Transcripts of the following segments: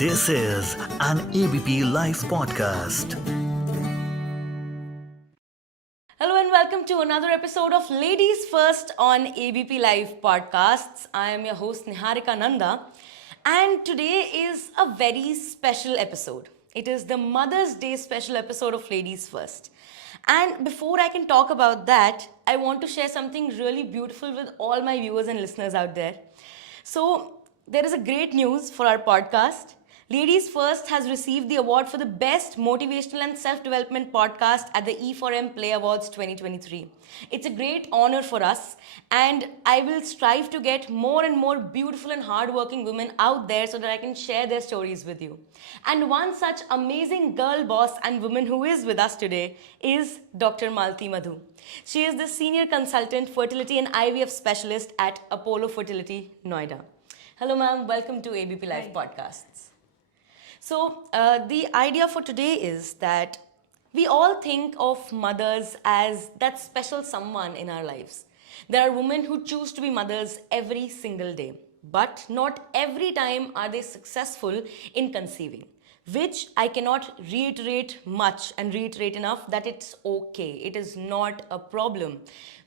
This is an ABP Life podcast. Hello and welcome to another episode of Ladies First on ABP Live podcasts. I am your host Niharika Nanda, and today is a very special episode. It is the Mother's Day special episode of Ladies First. And before I can talk about that, I want to share something really beautiful with all my viewers and listeners out there. So, there is a great news for our podcast. Ladies First has received the award for the best motivational and self-development podcast at the E4M Play Awards 2023. It's a great honor for us, and I will strive to get more and more beautiful and hardworking women out there so that I can share their stories with you. And one such amazing girl boss and woman who is with us today is Dr. Malti Madhu. She is the Senior Consultant Fertility and IVF Specialist at Apollo Fertility, Noida. Hello ma'am, welcome to ABP Live podcasts. So, the idea for today is that we all think of mothers as that special someone in our lives. There are women who choose to be mothers every single day, but not every time are they successful in conceiving, which I cannot reiterate much and reiterate enough that it's okay. It is not a problem.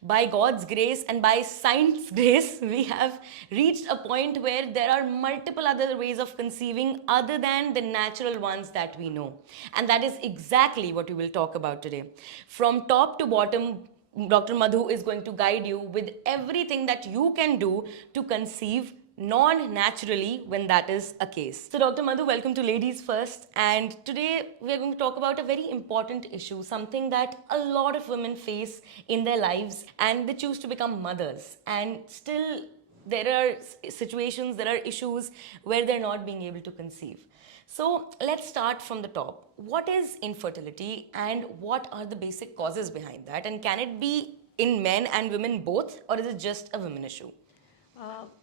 By God's grace and by science grace, we have reached a point where there are multiple other ways of conceiving other than the natural ones that we know. And that is exactly what we will talk about today. From top to bottom, Dr. Madhu is going to guide you with everything that you can do to conceive non-naturally when that is a case. So Dr. Madhu, welcome to Ladies First, and today we are going to talk about a very important issue, something that a lot of women face in their lives, and they choose to become mothers, and still there are situations, there are issues where they're not being able to conceive. So let's start from the top. What is infertility and what are the basic causes behind that, and can it be in men and women both, or is it just a women issue?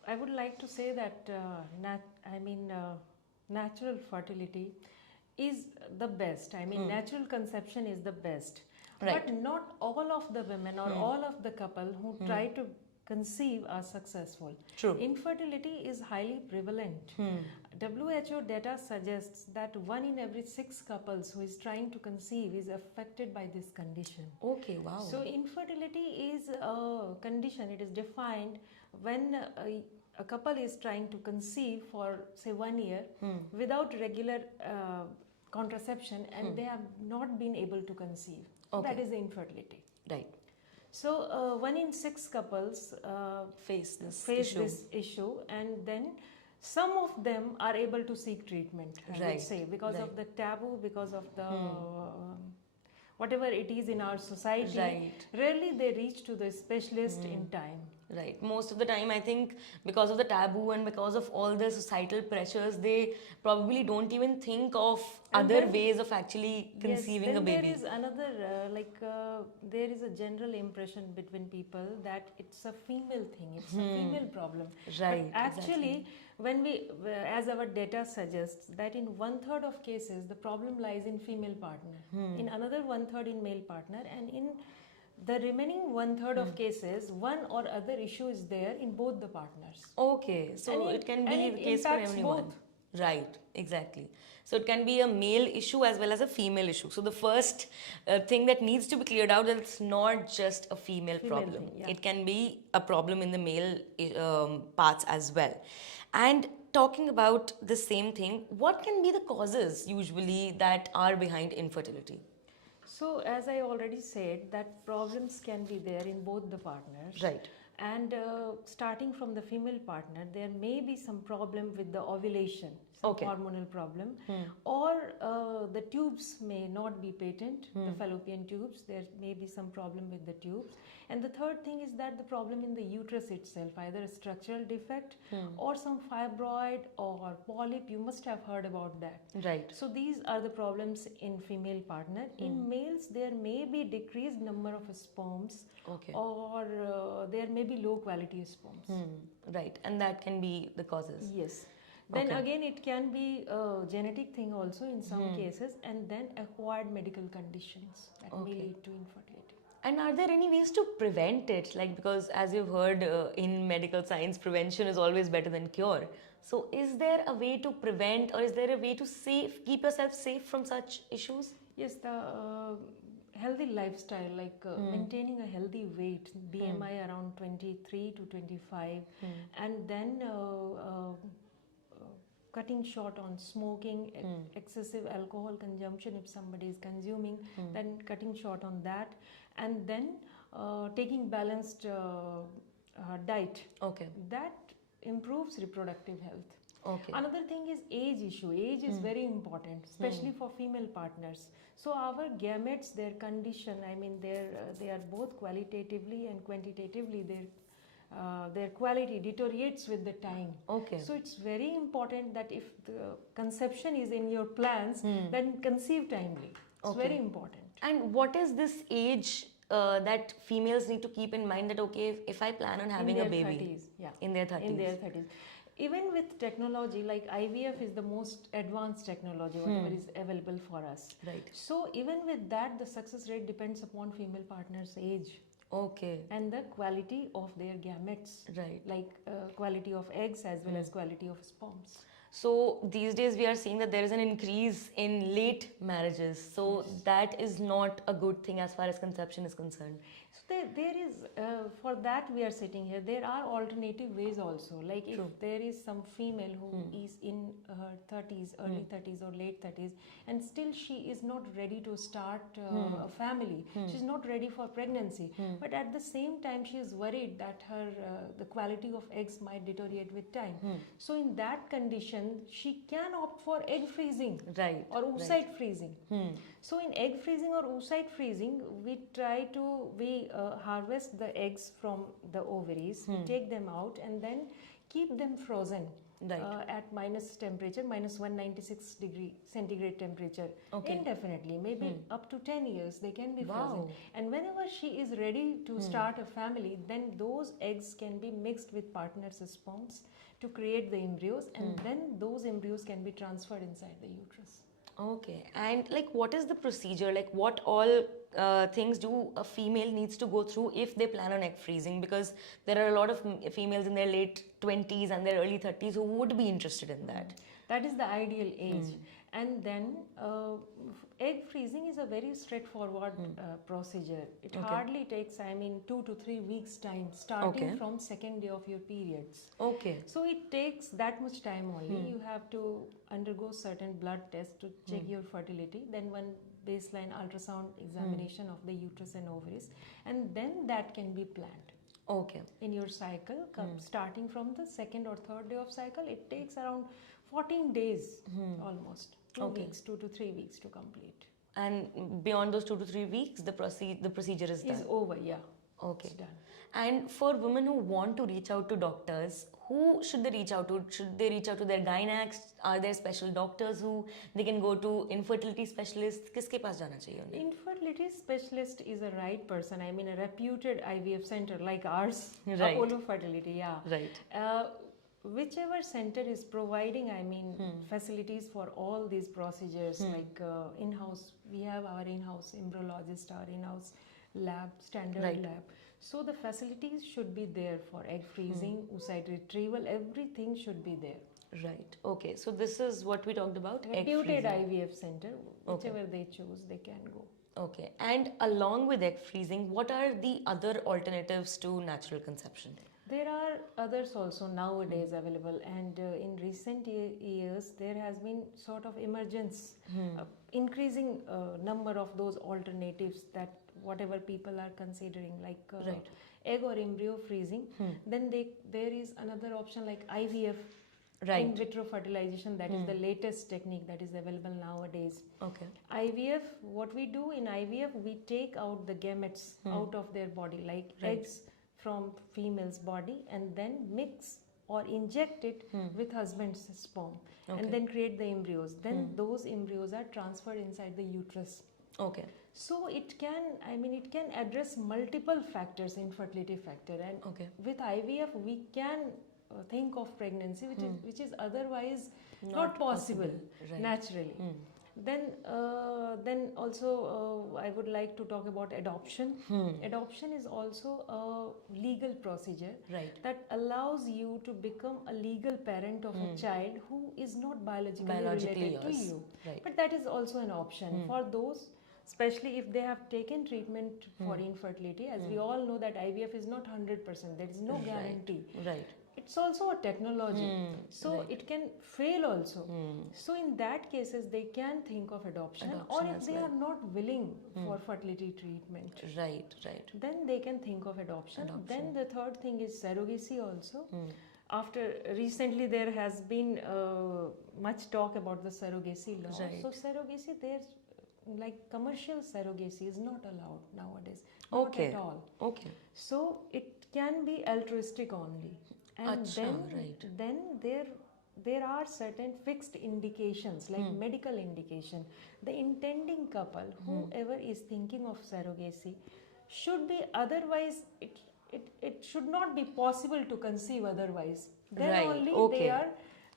I would like to say that natural fertility is the best. Natural conception is the best. Right. But not all of the women or all of the couple who try to conceive are successful. True. Infertility is highly prevalent. WHO data suggests that 1 in every 6 couples who is trying to conceive is affected by this condition. Okay, wow. So infertility is a condition. It is defined when a couple is trying to conceive for say 1 year without regular contraception, and they have not been able to conceive. Okay. That is infertility. Right. So 1 in 6 couples Face this issue, and then some of them are able to seek treatment, I would say, because of the taboo, because of the whatever it is in our society. Right. Rarely they reach to the specialist in time. Right. Most of the time, I think because of the taboo and because of all the societal pressures, they probably don't even think of other ways of actually conceiving a baby. There is another, there is a general impression between people that it's a female thing, it's a female problem. Right. But actually, when we, as our data suggests, that in 1/3 of cases, the problem lies in female partner, in another 1/3 in male partner, and in the remaining 1/3 of cases, one or other issue is there in both the partners. Okay, so it can be the case for everyone. Both. Right, exactly. So it can be a male issue as well as a female issue. So the first thing that needs to be cleared out, that it's not just a female problem. thing, yeah. It can be a problem in the male parts as well. And talking about the same thing, what can be the causes usually that are behind infertility? So as I already said, that problems can be there in both the partners. Right. And starting from the female partner, there may be some problem with the ovulation, some hormonal problem, or the tubes may not be patent, the fallopian tubes, there may be some problem with the tubes. And the third thing is that the problem in the uterus itself, either a structural defect or some fibroid or polyp, you must have heard about that. Right. So these are the problems in female partner. In males, there may be decreased number of sperms, or there may be low quality sperms. Right, and that can be the causes. Yes. Then again, it can be a genetic thing also in some cases, and then acquired medical conditions that may lead to infertility. And are there any ways to prevent it? Like, because as you've heard in medical science, prevention is always better than cure. So, is there a way to prevent, or is there a way to keep yourself safe from such issues? Yes, the healthy lifestyle, like maintaining a healthy weight, BMI around 23 to 25, and then cutting short on smoking, excessive alcohol consumption if somebody is consuming, then cutting short on that, and then taking balanced diet. Okay. That improves reproductive health. Okay. Another thing is age issue. Age is very important, especially for female partners. So our gametes, their condition, I mean, they are both qualitatively and quantitatively, their quality deteriorates with the time. Okay. So it's very important that if the conception is in your plans, then conceive timely. It's very important. And what is this age that females need to keep in mind, that okay, if I plan on having a baby 30s, yeah. in their 30s? In their 30s. Even with technology, like IVF is the most advanced technology, whatever is available for us. Right. So even with that, the success rate depends upon female partner's age. Okay. And the quality of their gametes. Right. Like quality of eggs as well as quality of sperms. So these days we are seeing that there is an increase in late marriages. So that is not a good thing as far as conception is concerned. So there is, for that we are sitting here, there are alternative ways also. Like if there is some female who is in her 30s, early 30s or late 30s, and still she is not ready to start a family. She's not ready for pregnancy. But at the same time, she is worried that her the quality of eggs might deteriorate with time. So in that condition, she can opt for egg freezing, right, or oocyte freezing. So in egg freezing or oocyte freezing, we harvest the eggs from the ovaries, we take them out and then keep them frozen. Right. At minus temperature, minus 196 degree centigrade temperature, indefinitely, maybe up to 10 years they can be frozen. And whenever she is ready to start a family, then those eggs can be mixed with partner's sperms to create the embryos, and then those embryos can be transferred inside the uterus. Okay. And like, what is the procedure? Like, what all things do a female needs to go through if they plan on egg freezing? Because there are a lot of females in their late 20s and their early 30s who would be interested in that. That is the ideal age. And then egg freezing is a very straightforward procedure. It hardly takes, 2 to 3 weeks time, starting from second day of your periods. Okay. So it takes that much time only. You have to undergo certain blood tests to check your fertility, then one baseline ultrasound examination of the uterus and ovaries, and then that can be planned. Okay. In your cycle, starting from the second or third day of cycle, it takes around 14 days almost. 2 weeks, 2 to 3 weeks to complete. And beyond those 2 to 3 weeks, the procedure is done. Is over, yeah. Okay. It's done. And for women who want to reach out to doctors, who should they reach out to? Should they reach out to their gynacs? Are there special doctors who they can go to? Infertility specialist? किसके पास जाना चाहिए उन्हें? Infertility specialist is a right person. I mean, a reputed IVF center like ours, Right. Apollo Fertility, yeah. Right. Whichever center is providing, facilities for all these procedures, like in-house, we have our in-house embryologist, our in-house lab, standard lab. So the facilities should be there for egg freezing, oocyte retrieval, everything should be there. Right. Okay. So this is what we talked about. Egg Reputed freezing. IVF center, whichever they choose, they can go. Okay. And along with egg freezing, what are the other alternatives to natural conception? There are others also nowadays available, and in recent years there has been sort of emergence, increasing number of those alternatives that whatever people are considering, like egg or embryo freezing. Then there is another option like IVF, in vitro fertilization. That is the latest technique that is available nowadays. Okay. IVF, what we do in IVF, we take out the gametes out of their body, like eggs from female's body, and then mix or inject it with husband's sperm, and then create the embryos. Then those embryos are transferred inside the uterus. Okay. So it can, it can address multiple factors, infertility factor, and with IVF we can think of pregnancy, which is otherwise not possible naturally. Then also I would like to talk about adoption. Adoption is also a legal procedure Right. that allows you to become a legal parent of a child who is not biologically Biologically related to yours. you. Right. But that is also an option for those, especially if they have taken treatment for infertility. As we all know that IVF is not 100%. There is no guarantee. Right. It's also a technology, so it can fail also. So in that cases they can think of adoption, or if they are not willing for fertility treatment, Right. then they can think of adoption. Then the third thing is surrogacy also. After recently there has been much talk about the surrogacy law. Right. So surrogacy, there's like commercial surrogacy is not allowed nowadays, not at all. Okay. So it can be altruistic only, and then there are certain fixed indications like medical indication. The intending couple, whoever is thinking of surrogacy, should be, otherwise it should not be possible to conceive otherwise. Then Right, only okay. they are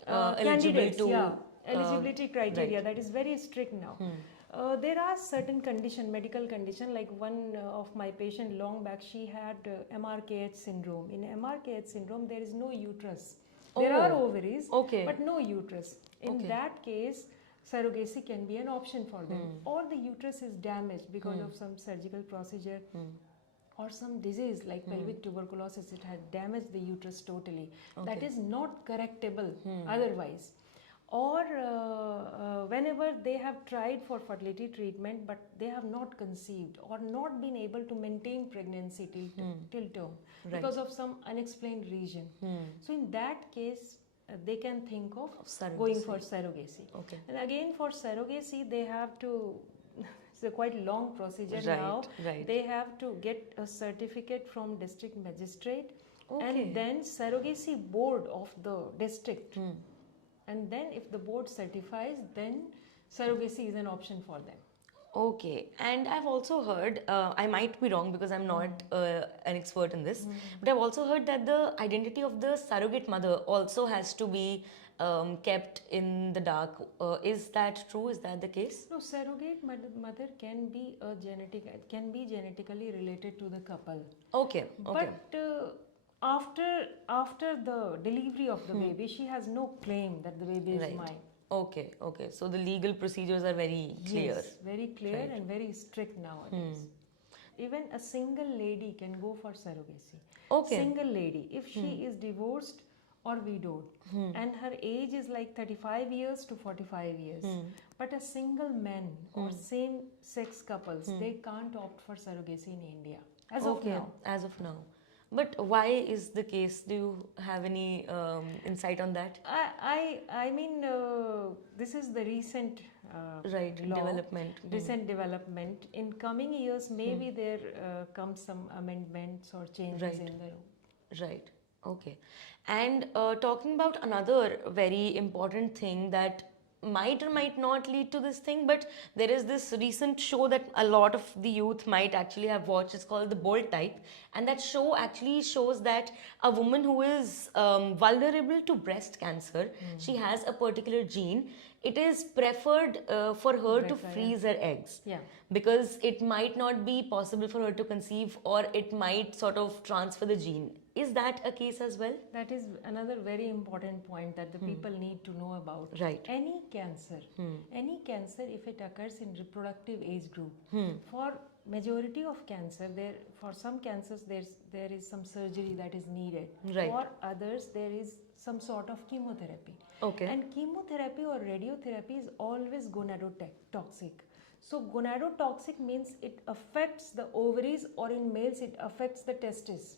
Eligible candidates. to, Eligibility criteria, right. that is very strict now. There are certain medical condition, like one of my patient long back, she had MRKH syndrome. In MRKH syndrome, there is no uterus. There are ovaries, but no uterus. In that case, surrogacy can be an option for them. Or the uterus is damaged because of some surgical procedure, or some disease like pelvic tuberculosis. It had damaged the uterus totally. That is not correctable otherwise. Or whenever they have tried for fertility treatment but they have not conceived or not been able to maintain pregnancy till term because of some unexplained reason. So in that case they can think of going for surrogacy. And again, for surrogacy they have to it's a quite long procedure now. They have to get a certificate from district magistrate, and then surrogacy board of the district. And then if the board certifies, then surrogacy is an option for them. Okay, and I've also heard, I might be wrong because I'm not an expert in this, but I've also heard that the identity of the surrogate mother also has to be kept in the dark. Is that true? Is that the case? No, surrogate mother can be genetically related to the couple. Okay. But after the delivery of the baby, she has no claim that the baby is mine. Okay. So the legal procedures are very clear. Yes, very clear and very strict nowadays. Even a single lady can go for surrogacy. Single lady, if she is divorced or widowed and her age is like 35 years to 45 years, but a single man or same sex couples, they can't opt for surrogacy in India as of now. As of now. But why is the case? Do you have any insight on that? I mean, this is the recent recent development. In coming years, maybe there comes some amendments or changes in the law. Right. Okay. And talking about another very important thing that might or might not lead to this thing, but there is this recent show that a lot of the youth might actually have watched. It's called The Bold Type, and that show actually shows that a woman who is vulnerable to breast cancer, she has a particular gene. It is preferred for her to freeze her eggs, because it might not be possible for her to conceive, or it might sort of transfer the gene. Is that a case as well? That is another very important point that the people need to know about. Right. Any cancer, if it occurs in reproductive age group, for majority of cancer, for some cancers there is some surgery that is needed. Right. For others there is some sort of chemotherapy. And chemotherapy or radiotherapy is always gonadotoxic. So gonadotoxic means it affects the ovaries, or in males it affects the testes.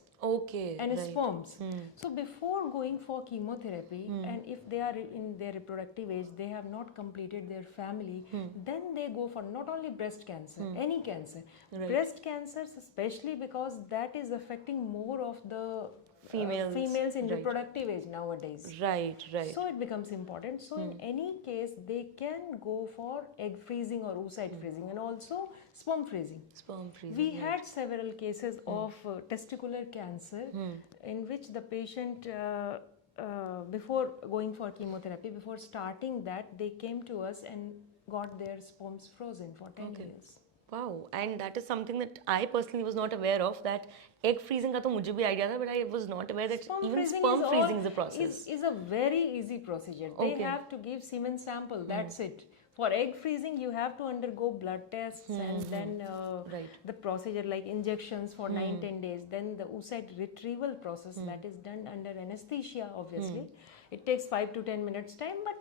And sperms. So before going for chemotherapy, and if they are in their reproductive age, they have not completed their family, then they go for not only breast cancer, any cancer. Breast cancers especially, because that is affecting more of the females in reproductive age nowadays. Right. So it becomes important. So in any case, they can go for egg freezing or oocyte freezing, and also sperm freezing. We had several cases of testicular cancer in which the patient, before going for chemotherapy, before starting that, they came to us and got their sperms frozen for 10 years. Wow, and that is something that I personally was not aware of. That egg freezing का तो मुझे भी idea था, but I was not aware that even sperm freezing is a process. Is a very easy procedure. They have to give semen sample. That's it. For egg freezing, you have to undergo blood tests and then the procedure like injections for 9-10 days. Then the oocyte retrieval process that is done under anesthesia. Obviously, it takes 5 to 10 minutes time, but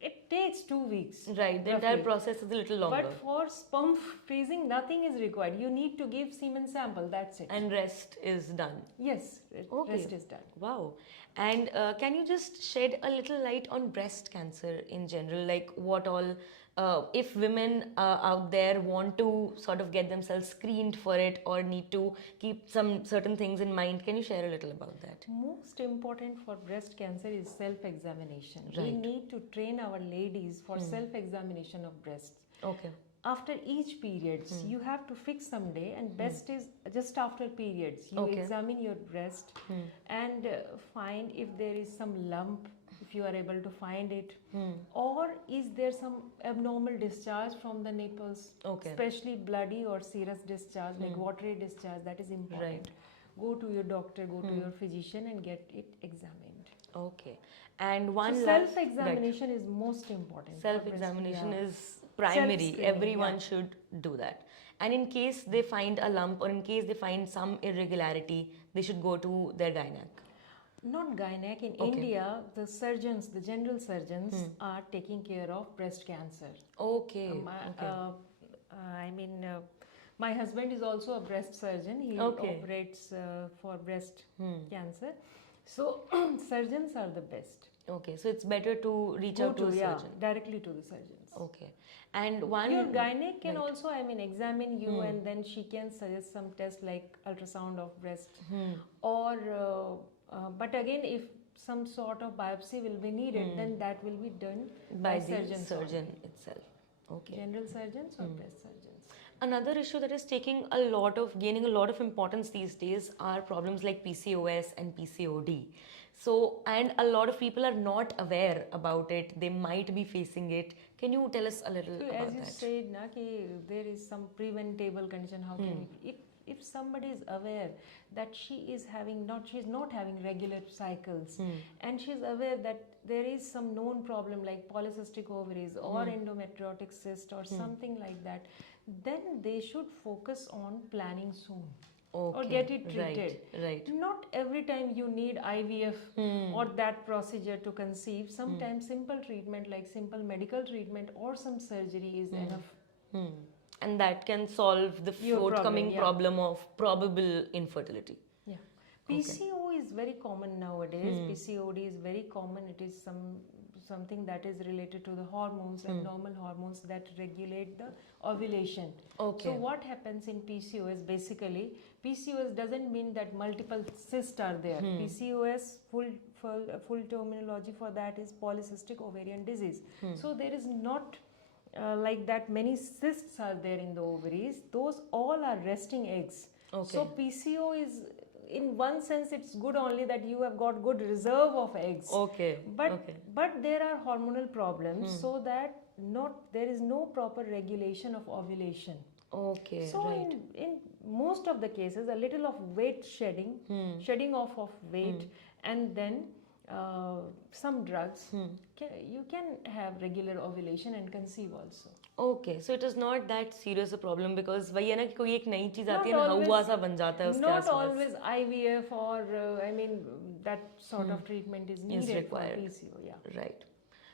it takes 2 weeks. Right, the entire process is a little longer. But for sperm freezing, nothing is required. You need to give semen sample. That's it. And rest is done. Yes, rest is done. Wow. And can you just shed a little light on breast cancer in general? Like what all, if women out there want to sort of get themselves screened for it or need to keep some certain things in mind, can you share a little about that? Most important for breast cancer is self-examination. We need to train our ladies for self-examination of breasts. Okay. After each periods, you have to fix some day, and best is just after periods. You examine your breast and find if there is some lump, if you are able to find it, or is there some abnormal discharge from the nipples, especially bloody or serous discharge, like watery discharge. That is important. Go to your doctor, go to your physician and get it examined. Okay. And one so self-examination is most important. Self-examination is primary. Everyone should do that. And in case they find a lump or in case they find some irregularity, they should go to their gynac. Not gynac. In India, the surgeons, the general surgeons are taking care of breast cancer. Okay. My husband is also a breast surgeon. He operates for breast cancer. So surgeons are the best. Okay, so it's better to reach out to a surgeon. Directly to the surgeons. Okay. And your gynac can also, examine you and then she can suggest some tests like ultrasound of breast or, but again, if some sort of biopsy will be needed, then that will be done by the surgeon itself. Okay. General surgeons or breast surgeons. Another issue that is gaining a lot of importance these days are problems like PCOS and PCOD. So, and a lot of people are not aware about it. They might be facing it. Can you tell us a little about that? As you said, there is some preventable condition. How can if somebody is aware that she is not having regular cycles and she is aware that there is some known problem like polycystic ovaries or endometriotic cyst or something like that, then they should focus on planning soon. Or get it treated. Right. Not every time you need IVF or that procedure to conceive. Sometimes simple treatment like simple medical treatment or some surgery is enough. And that can solve the forthcoming problem of probable infertility. Yeah. PCO is very common nowadays. PCOD is very common. It is something that is related to the hormones, abnormal hormones that regulate the ovulation. Okay. So what happens in PCOS basically, PCOS doesn't mean that multiple cysts are there. PCOS, full terminology for that is polycystic ovarian disease. So there is not like that many cysts are there in the ovaries. Those all are resting eggs. Okay. So PCO is, in one sense, it's good only that you have got good reserve of eggs. Okay. But there are hormonal problems, so that there is no proper regulation of ovulation. Okay. So in most of the cases, a little of weight shedding off of weight, and then some drugs, you can have regular ovulation and conceive also. Okay, so it is not that serious a problem because वही है ना कि कोई एक नई चीज आती है ना हवा सा बन जाता है उसके आसपास. Not always IVF or that sort of treatment is needed for PCO. Yeah. Right.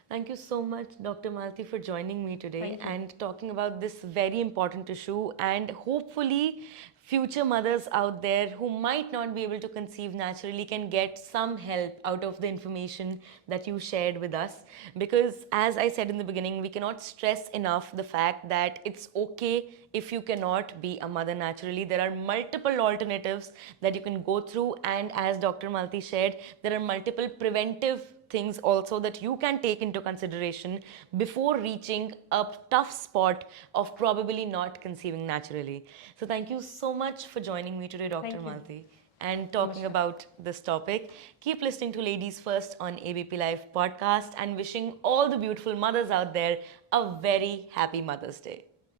Thank you so much, Dr. Malti, for joining me today and talking about this very important issue, and hopefully future mothers out there who might not be able to conceive naturally can get some help out of the information that you shared with us. Because as I said in the beginning, we cannot stress enough the fact that it's okay if you cannot be a mother naturally. There are multiple alternatives that you can go through, and as Dr. Malti shared, there are multiple preventive things also that you can take into consideration before reaching a tough spot of probably not conceiving naturally. So thank you so much for joining me today, Dr. Malti. and talking about this topic. Keep listening to Ladies First on ABP Live podcast and wishing all the beautiful mothers out there a very happy Mother's Day.